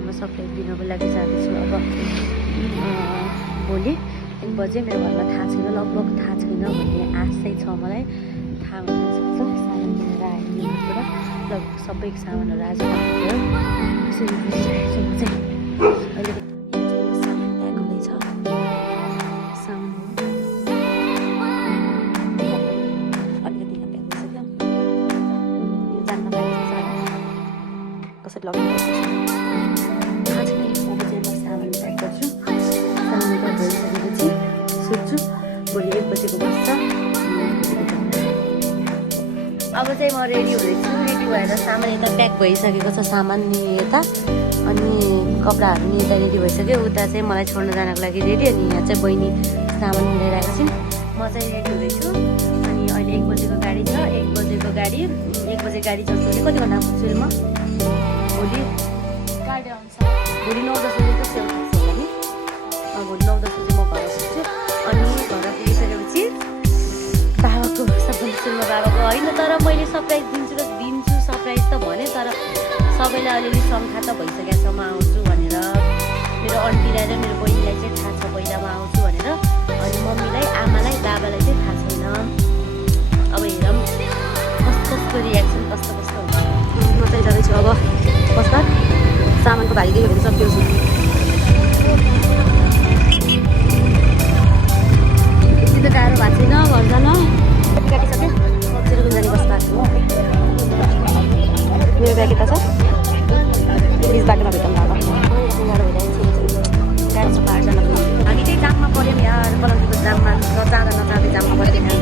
घरमा सरप्राइज दिनको लागि जाँदैछु। अब भोलि 1 बजे मेरो घरमा थाहा छैन, लगभग थाहा छैन भन्ने आशै छ मलाई। थाहा हुन सक्छ। सामान किनेर आयो लगभग सबै सामानहरू आज आइपुग्यो। यसरी बसिरहेको छु चाहिँ। अहिले सामान प्याक हुँदैछ। सामान अलिकति प्याक भइसक्यो। यो जान्न पाइन्छ सामान कसरी लग्नु पर्छ थाहा छैन। 1 बजे म सामान प्याक गर्छु। सामान प्याक भइसकेपछि सुत्छु। भोलि 1 बजेको बस छ। अब चाहिँ म रेडी हुँदैछु। रेडी भएर सामान यता प्याक भइसकेको छ। सामान नि यता अनि कपडाहरू नि यता रेडी भइसक्यो। उता चाहिँ मलाई छोड्न जानको लागि रेडी। अनि यहाँ चाहिँ बहिनी सामान मिलाइरहेको छिन्। म चाहिँ रेडी हुँदैछु। अनि अहिले 1 बजेको गाडी छ। 1 बजेको गाडी 1 बजे गाडी चल्छ भने कति घन्टा पुग्छु म भोलि? गाडी आउँछ भोलि 9-10 बजे त सेवा पुग्छु होला नि। भोलि 9-10 बजे म घर पुग्छु। अनि घर पुगिसकेपछि बाबाको सबभन्दा सुरुमा बाबाको होइन, तर मैले सरप्राइज दिन्छु सरप्राइज त भने, तर सबैलाई अलिअलि शङ्का त भइसकेको छ म आउँछु भनेर। मेरो आन्टीलाई र मेरो बहिनीलाई चाहिँ थाहा छ पहिला म आउँछु भनेर। अनि मम्मीलाई आमालाई बाबालाई चाहिँ थाहा छैन। अब हेरौँ कस्तो रियाक्सन कस्तो हुन्छ। म चाहिँ जाँदैछु अब बस्दा। सामानको भारी दियो भने सक्यो। यति त गाह्रो भएको छैन घर जान। काटिसक्यो बसेर कुन जाने बस भएको हो। मेरो ब्याग यता छ। बिच बाटोमा भेटौँ अब। गाह्रो भइरहेको छ। गाडी छ पाहाड जान। हामी चाहिँ जाममा पऱ्यौँ यार। कलङ्कीको जाममा नचाँदै जाममा पऱ्यो देखा।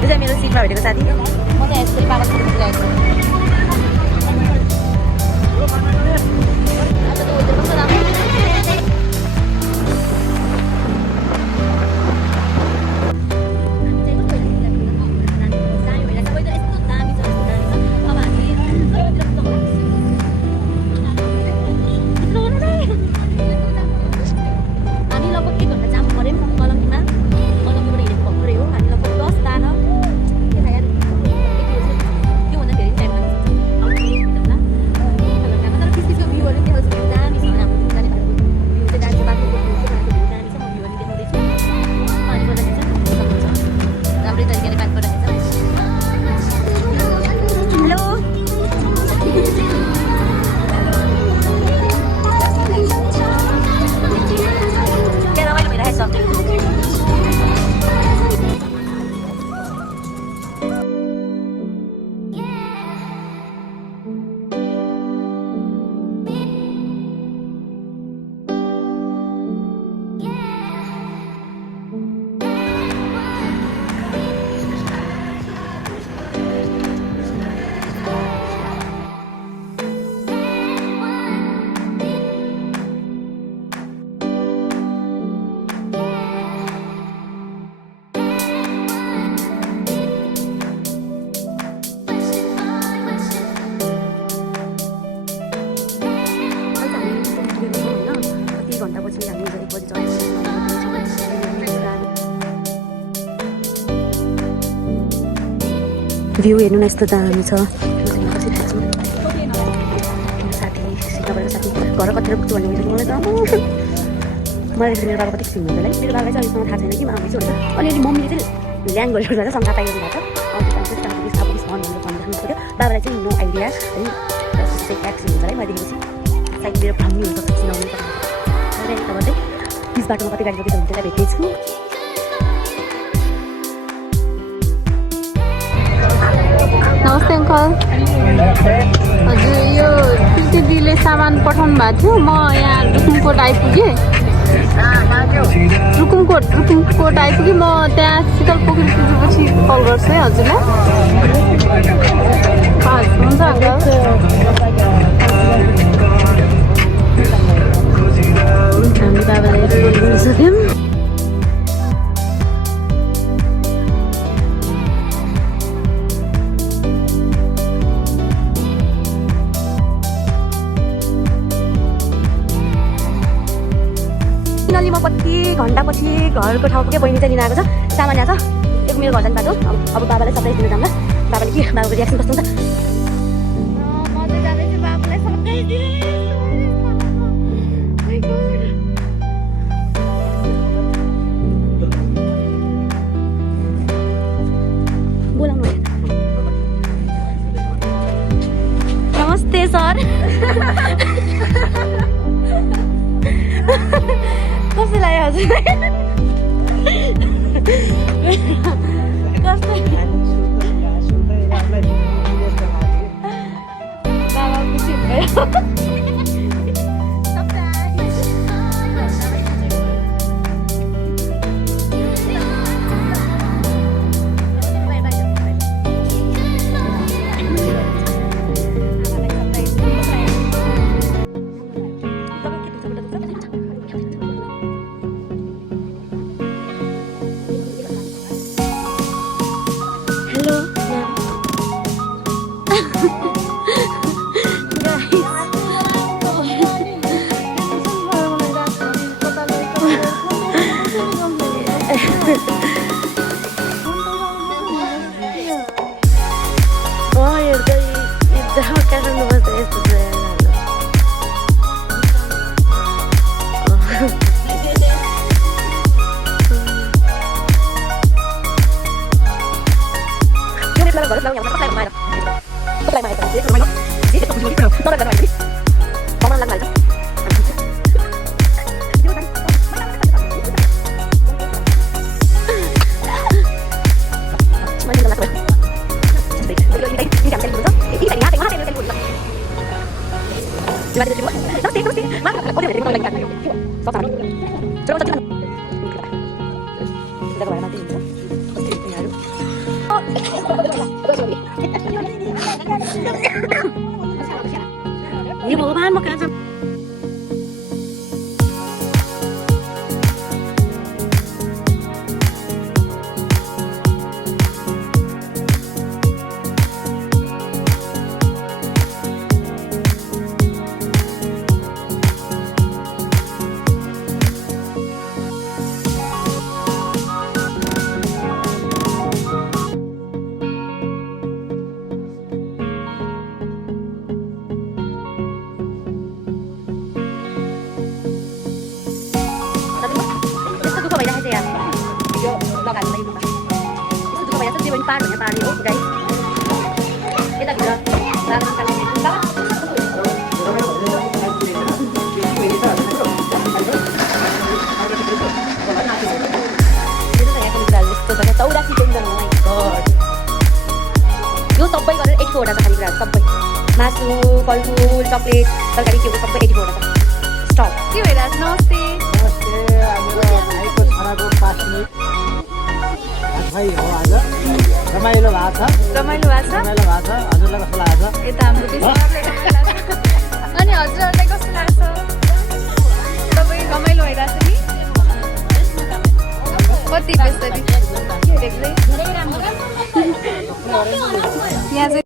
यो चाहिँ मेरो सिटमा भेटेको साथी। म चाहिँ यसरी पागल पुगिरहेको छु। घन्टापछि हामी 1 बजी चल्छ। भ्यू हेर्नु न यस्तो दामी छ। साथी सिकाबाट साथी घर कतिर पुग्छु भन्ने हुन्छ मलाई त। मलाई मेरो बाबा कति खुसी हुनुहुन्छ होला है। मेरो बाबालाई चाहिँ अहिलेसम्म थाहा छैन कि म आउँदैछु भनेर। अनि मम्मीले चाहिँ ल्याङ गरेर जाँदा शङ्का पाइरहनु भएको छ। आउँदैछ भनेर भनिराख्नु पऱ्यो। बाबालाई चाहिँ नो आइडिया है। चाहिँ ट्याक्सी हुन्छ है। मैले देखेपछि सायद मेरो भ्रमी हुन्छ चिनाउनु पर्छ। तब चाहिँ बिच बाटोमा कति गाडी रोकेको हुन्छ त्यसलाई भेटेछु। नमस्ते अङ्कल। हजुर यो दिदीले सामान पठाउनु भएको थियो। म यहाँ रुकुमकोट आइपुगेँ। रुकुमकोट आइपुगेँ। म त्यहाँ शीतल पोखरी पुगेपछि कल गर्छु है हजुरलाई। हुन्छ अङ्कल। हामी बाबालाई बोलिसक्यौँ। फाइनली म कति घन्टापछि घरको ठाउँ पुगेँ। बहिनी चाहिँ लिन आएको छ। सामान यहाँ छ। एक मेरो घर जाने बाटो। अब बाबालाई सरप्राइज दिनु जाउँला। बाबाले के बाबाको रियाक्सन कस्तो हुन्छ? म चाहिँ जाँदैछु बाबालाई सरप्राइज दिनु। रे सर कस्तो लाग्यो हजुरलाई कस्तो बाबा खुसी भयो ये भगवान म कहाँ छ पार भन्ने पारी हो गाइस यताभित्र यो सबै गरेर 84 वटा छ खाने कुराहरू सबै मासु फलफुल चक्लेट तरकारी के हो सबै 84 वटा छ स्टप के भइरहेछ नमस्ते नमस्ते हाम्रो भाइको छोराको 5 मिनेट भाइ हो आज रमाइलो भएको छ रमाइलो भएको छ हजुरलाई कस्तो लाग्छ यता हाम्रो चाहिँ सरले अनि हजुरहरूलाई कस्तो लाग्छ तपाईँ रमाइलो भइरहेछ नि कति बेसरी देख्दै यहाँ चाहिँ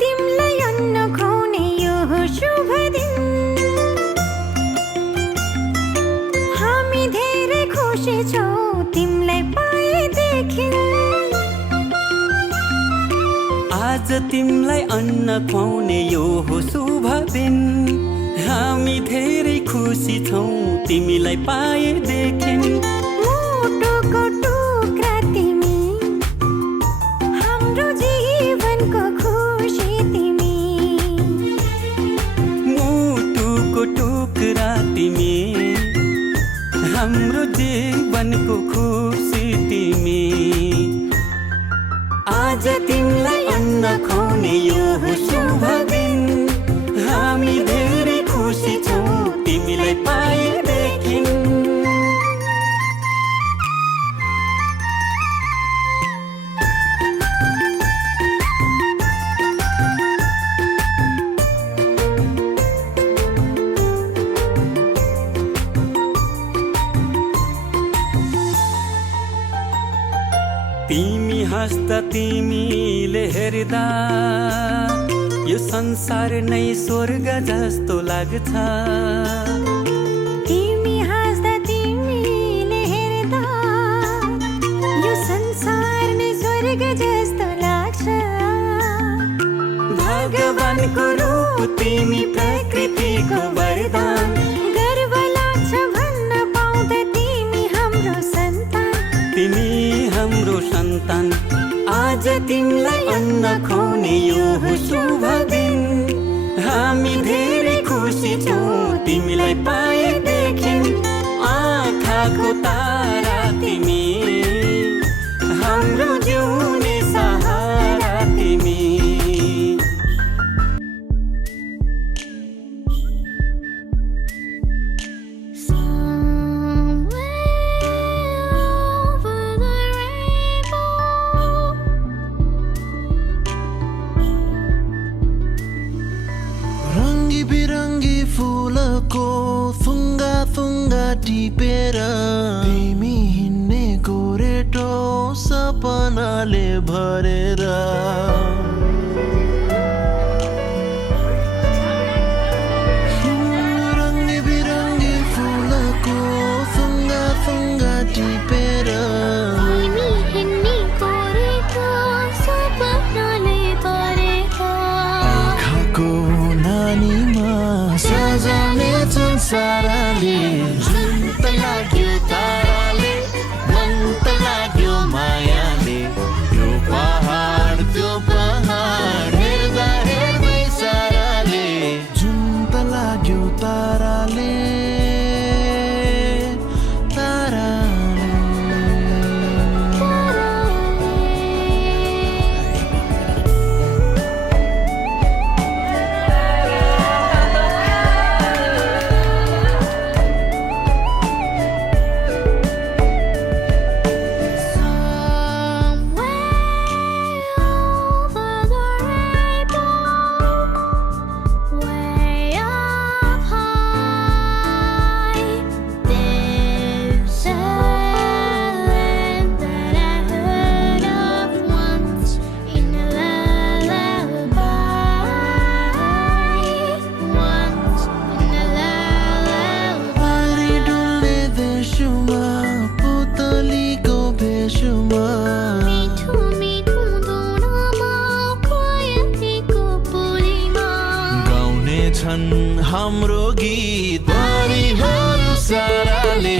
तिमलाई अन्न खुवाउने यो शुभ दिन हामी धेरै खुसी छौँ तिमीलाई पाएदेखि आज तिमीलाई अन्न खुवाउने यो हो शुभ दिन हामी धेरै खुसी छौँ तिमीलाई पाएदेखि मुटुको टुक्रा तिमी हाम्रो जीवनको खुसी तिमी मुटुको टुक्रा तिमी हाम्रो जीवनको खुसी तिमी आज तिमीलाई अन्न खुवाउने यो हो शुभ दिन हामी धेरै खुसी छौँ तिमीलाई पाएदेखि तिमी हाँस्दा तिमीले हेर्दा यो संसार नै स्वर्ग जस्तो लाग्छ तिमी हाँस्दा तिमीले हेर्दा यो संसार नै स्वर्ग जस्तो लाग्छ भगवानको रूप तिमी प्रकृतिको वरदान गर्व लाग्छ भन्न पाउँदा तिमी हाम्रो सन्तान तिमी हाम्रो सन्तान आज तिमीलाई अन्न खुवाउने यो हो शुभ दिन हामी धेरै खुसी छौँ तिमीलाई पाएदेखि आँखाको तारा तिमी हाम्रो जिउने सहारा तिमी रङ्गी बिरङ्गी फुलको थुङ्गा थुङ्गा टिपेर तिमी हिँड्ने गोरेटो सपनाले भरेर रङ्गी बिरङ्गी फुलको थुङ्गा थुङ्गा टिपेर तिमी हिँड्ने गोरेटो सपनाले भरेको आँखाको नानीमा सजाउने संसारले जुन त लाग्यो ताराले मन त लाग्यो मायाले यो पहाड त्यो पहाड हेर्दा हेर्दै साराले जुन त लाग्यो ताराले हाम्रो गीत परिहरू साराले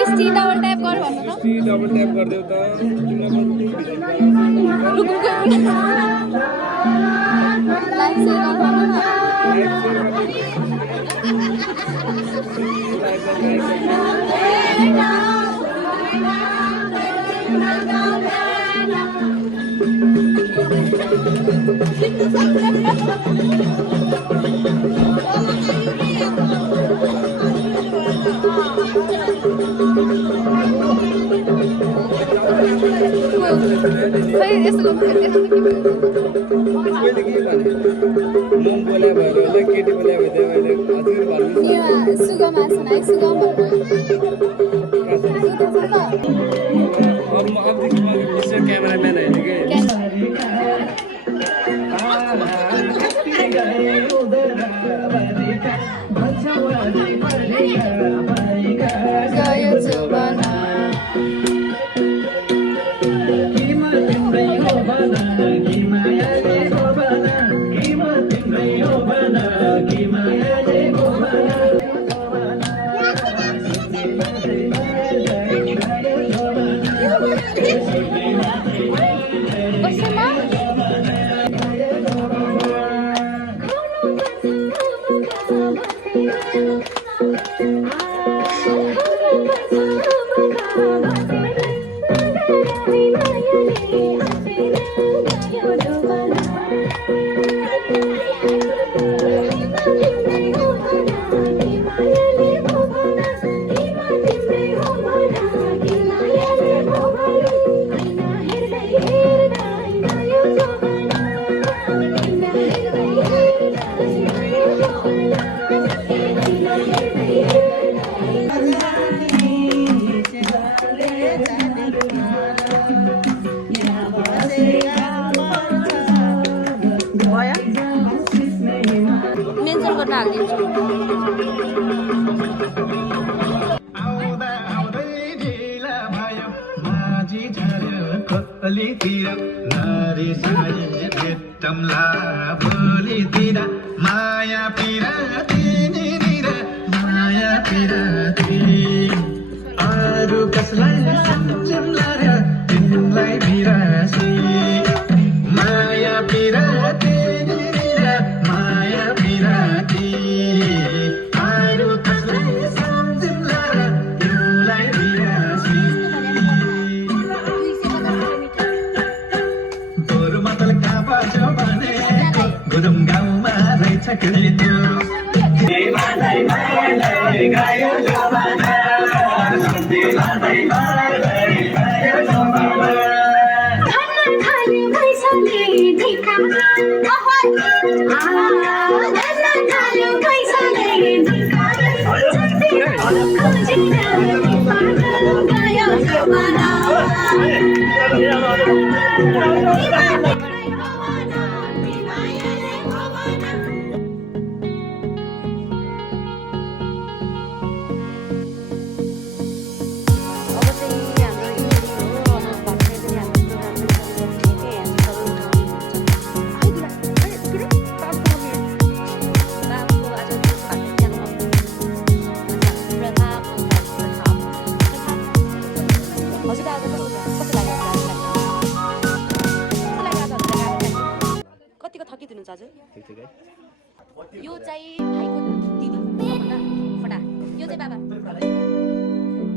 सृष्टि डबल ट्याप गर भन्नु त डबल ट्याप गरिदेऊ त लाइक शेयर गर्नु न खै यसो मैले के भने मम बोला भएर होला केटी बोला भएर मैले हजुर भन्नु यहाँ सुगम आसन है सुगम भन्नु अब म अबदेखि म मिस्टर क्यामेराम्यान होइन के गयो जुबना मेन्सन गर्न हालिदिन्छु नारी सारी भेट्टम्ला भोलितिर माया पिराती माया पिराती अरू कसलाई सम्झम्ला र तिमीलाई बिरासी माया पिराती माया पिराती अरू कसलाई सम्झम्ला र तिमीलाई बिरासी Por matar cabas सकले त्यो खाली भैँसले धिक्का खाली भैँसले धिक्का खोजेर गयो जमाना अब चाहिँ हाम्रो इन्टरभ्यू हो अब भर्खरै पनि हाम्रो प्रोग्राम पनि सकिसक्यो कि हामीहरू उठाउने बाबुको आज हजुर आज कस्तो लाग्यो कतिको थकित हुनुहुन्छ हजुर यो चाहिँ भाइको दिदी सबभन्दा फटा यो चाहिँ बाबा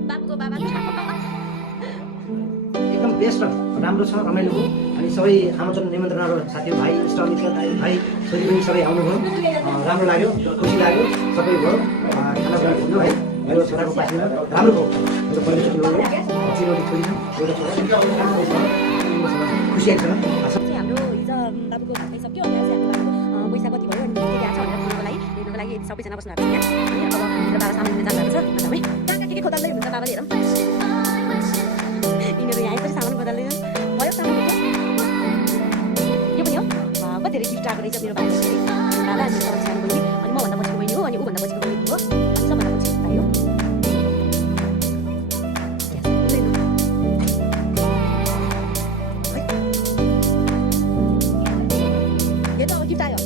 बाबुको बाबा एकदम बेस्ट राम्रो छ रमाइलो हो अनि सबै आमन्त्रण निमन्त्रणाहरू साथीहरू भाइ इष्टमित्र भाइ छोरी पनि सबै आउनुभयो राम्रो लाग्यो खुसी लाग्यो सबै भयो खाना पनि खुल्यो है मेरो छोराको पार्टीमा राम्रो भयो मेरो पहिलोचोटि हो चिरोटी छोरी छ एउटा छोरा खुसी आएको छ चाहिँ हाम्रो हिजो बाबुको भात खाइसक्यो अनि चाहिँ हाम्रो बाबुको पैसा कति भयो अनि के आएको छ भनेर खोज्नको लागि हेर्नको लागि सबैजना बस्नु भएको छ यहाँ अनि अब मेरो बाबा सामानले जानुभएको छ अन्त है कहाँ के खोज्दै हुन्छ बाबाले हेरौँ यिनीहरू यहाँ आएपछि सामान खोज्दै भयो सामान यो पनि हो कति धेरै गिफ्ट आएको रहेछ मेरो बाबाले दादा अनि सबैजना बहिनी अनि मभन्दा पछिको बहिनी हो अनि ऊभन्दा पछिको बहिनी हो अनि सबभन्दा पछि भाइ हो यो त अब गिफ्ट आयो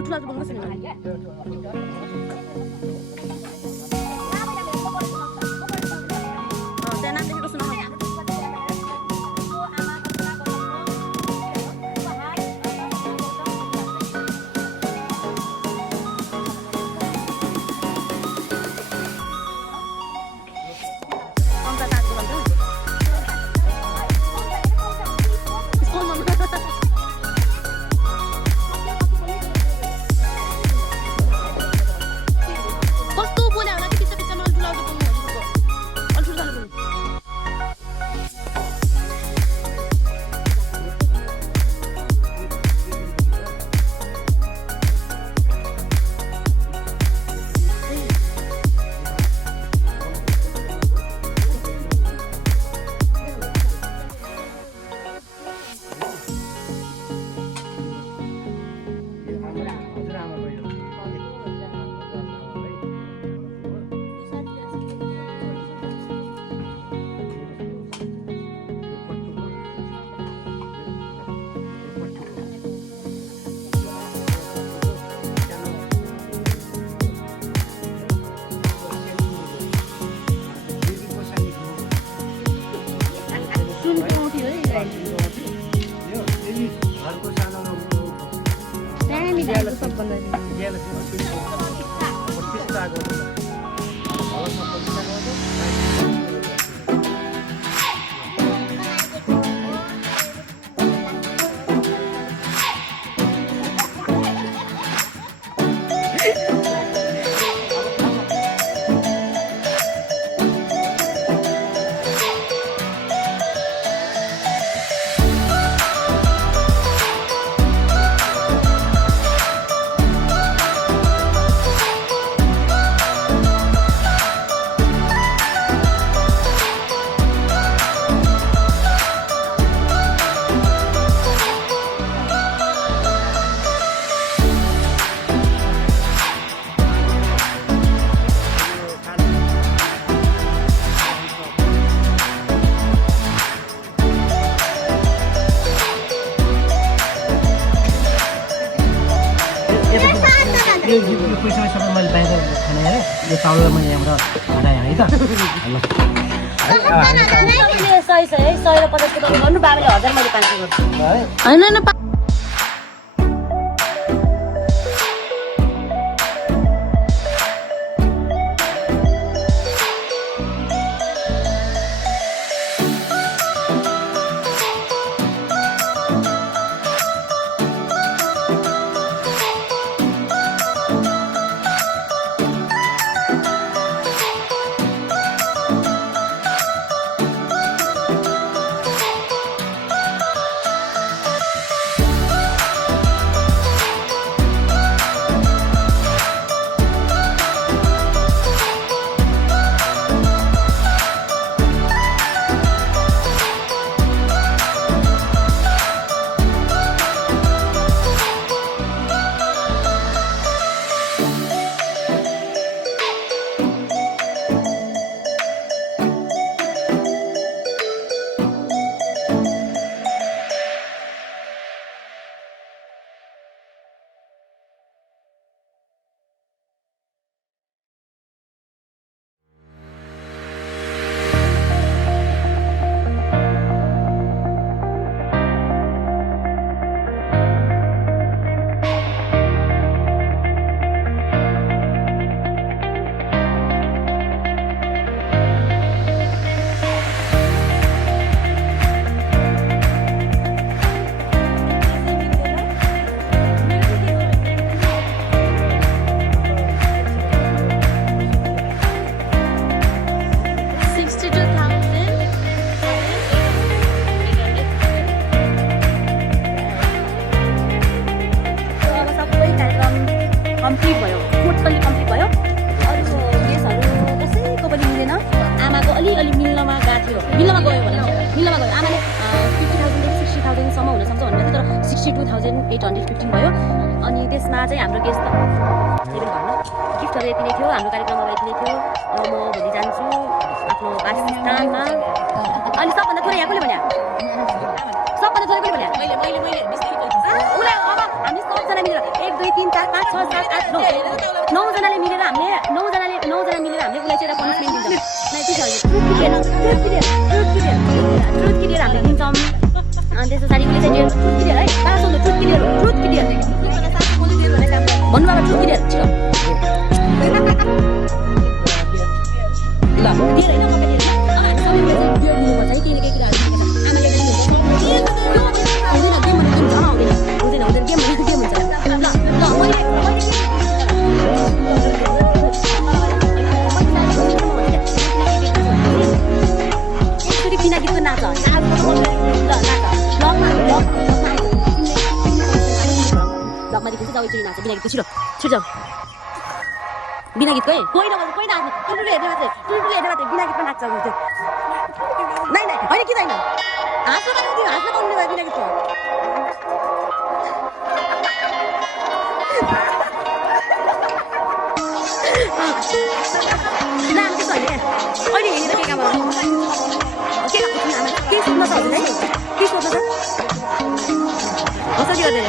ठुला बोल्नु सुन्नु त्यहाँ नाम लेखेको सुनाउनु कस्तो पैसा सबै मैले बाहिर खाना हेरेँ यो चाउल मैले यहाँबाट हटाएँ है त ल सय सय है 100 र 50 रुपियाँ गर्नु बाबाले 1000 मैले 500 गर्छु है होइन होइन कम्प्लिट भयो टोटल्ली कम्प्लिट भयो अरू गेस्टहरू कसैको पनि मिलेन आमाको अलिअलि मिल्नमा गएको थियो मिल्नमा गयो भने मिल्नमा गयो आमाले 50,000देखि 60,000 सम्म हुन सक्छ भन्नु थियो तर 62,815 भयो अनि त्यसमा चाहिँ हाम्रो गेस्ट त गिफ्टहरू यति नै थियो हाम्रो कार्यक्रममा यति नै थियो अब म भोलि जान्छु आफ्नो वासस्थानमा अनि सबभन्दा थोरै यहाँ कसले भन्या सबभन्दा थोरै कसले भन्या मैले उसलाई अब हामी सबजना मिलेर 1 2 3 4 5 6 7 8 9 9 जनाले मिलेर हामीले 9 जना मिलेर हामीले उसलाई चाहिँ पनिसमेन्ट दिन्छौँ ट्रुथ क्लियर हामीले दिन्छौँ अनि त्यस पछाडि उसले चाहिँ ट्रुथ क्लियर है तासो ट्रुथ क्लियर भन्नु बाबा ट्रुथ क्लियर छिटो ल दिएर हैन तपाईले अब हामी सबैले चाहिँ बियर दिनुपर्छ है केही न केही कुराहरु आमाले दिनुहुन्छ आउँदैन गेम भन्ने गेम छ आउँदैन गेम हुन्छ ल एकचोटि बिना गीतको नाच ब्लगमा देखेपछि जाऊ एकचोटि नाच बिना गीतको छिटो जाऊ बिना गीतको है कोही नभन्छ कोही नाच्ने टुलटुले हेर्ने मात्रै बिना गीतमा नाच्छ हुन्छ नै होइन कि छैन हाँस्नु पाउनु हाँस्नु पाउनु भयो बिना गीतको नाम के छ अहिले हेरेर के काम के सोध्न छ है के सोध्नु छ कसरी गर्दैन